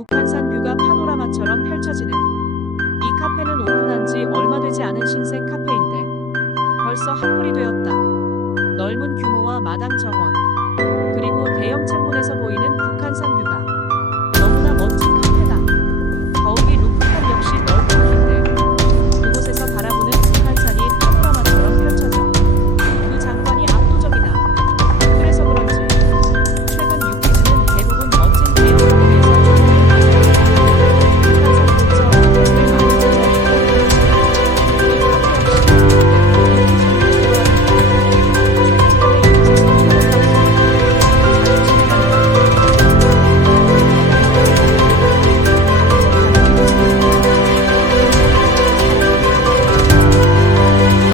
북한산 뷰가 파노라마처럼 펼쳐지는 이 카페는 오픈한 지 얼마 되지 않은 신생 카페인데 벌써 한풀이 되었다. 넓은 규모와 마당 정원